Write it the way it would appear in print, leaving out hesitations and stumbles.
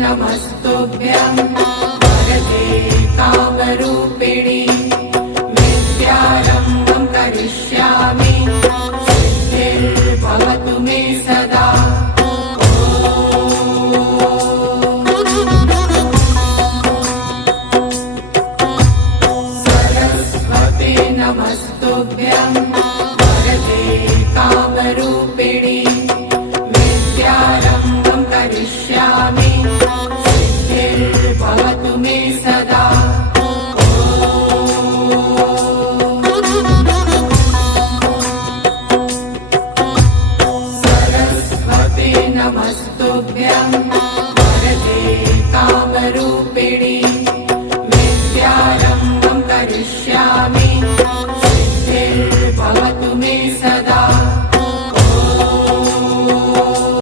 नमस्तुभ्यं वरदे कामरूपिणि विद्यारम्भं करिष्यामि सिद्धिर्भवतु मे सदा। सरस्वते नमस्तुभ्यं वरदे कामरूपिणि विद्यारम्भं करिष्यामि सिद्धिर्भवतु मे सदा। सरस्वते नमस्तुभ्यं वरदे कामरूपिणि